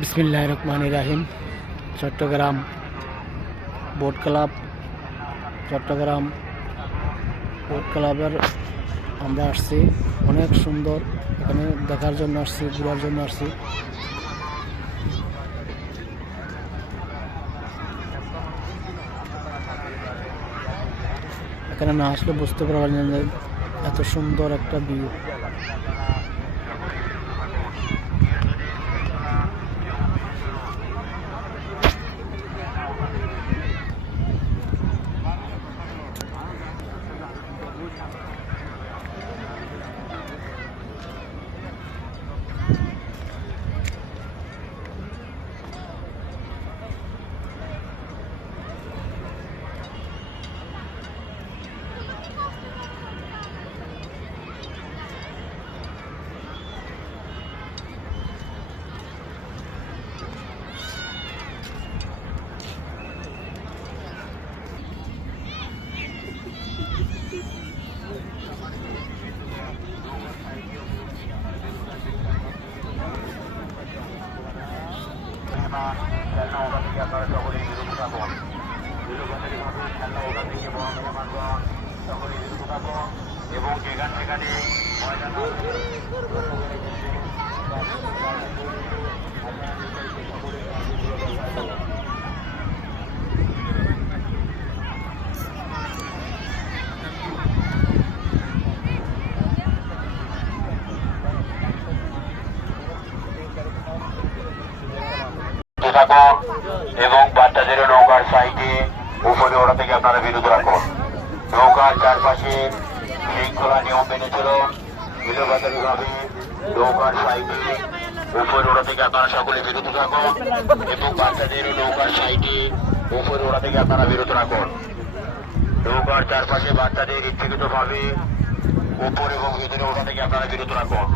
বিসমিল্লাহির রহমানির রহিম। Chittagong boat club, Chittagong boat ক্লাবের আমরা আসছি। অনেক সুন্দর, এখানে দেখার জন্য আসছি, ঘোরার জন্য আসছি। এখানে না আসলে বুঝতে পারবেন না যে এত সুন্দর একটা ভিউ। এবং যেখান সেখানে এবং বাচ্চাদের নৌকার সাইডে উপরে ওরা থেকে আপনারা বিরত রাখুন। নৌকার চারপাশে শৃঙ্খলা নিয়ম মেনে চলুন। বিলবাতারিভাবে নৌকার সাইডে উপরে ওরা থেকে আপনারা সকলে বিরত থাকুন এবং বাচ্চাদের নৌকার সাইডে উপরে ওরা থেকে আপনারা বিরত রাখুন। নৌকার চারপাশে বাচ্চাদের ইচ্ছাকৃতভাবে উপর এবং ভিতরে ওরা থেকে আপনারা বিরত রাখুন।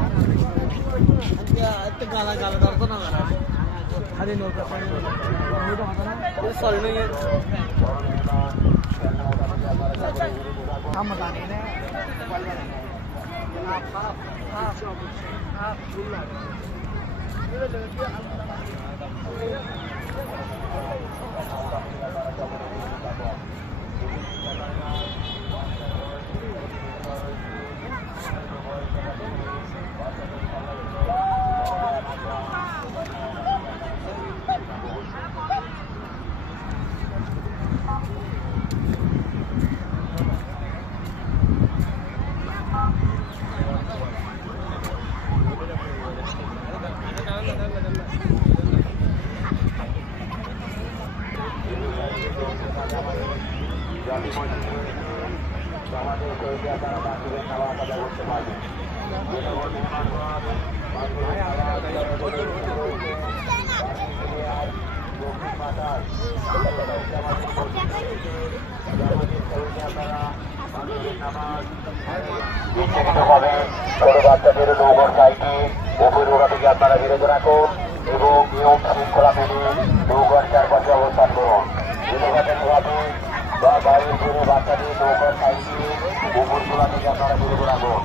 বাচ্চাদের নৌকার সাইডে উপরে ওরা থেকে আপনারা বিরত রাখুন এবং নিয়ম শৃঙ্খলা মেনে নৌকার চারপাশে অবস্থান করুন। বিলবাতারিভাবে বা বাড়ির উপরে বাচ্চাদের নৌকার সাইডে উপর তোলা থেকে আপনারা বিরত রাখুন।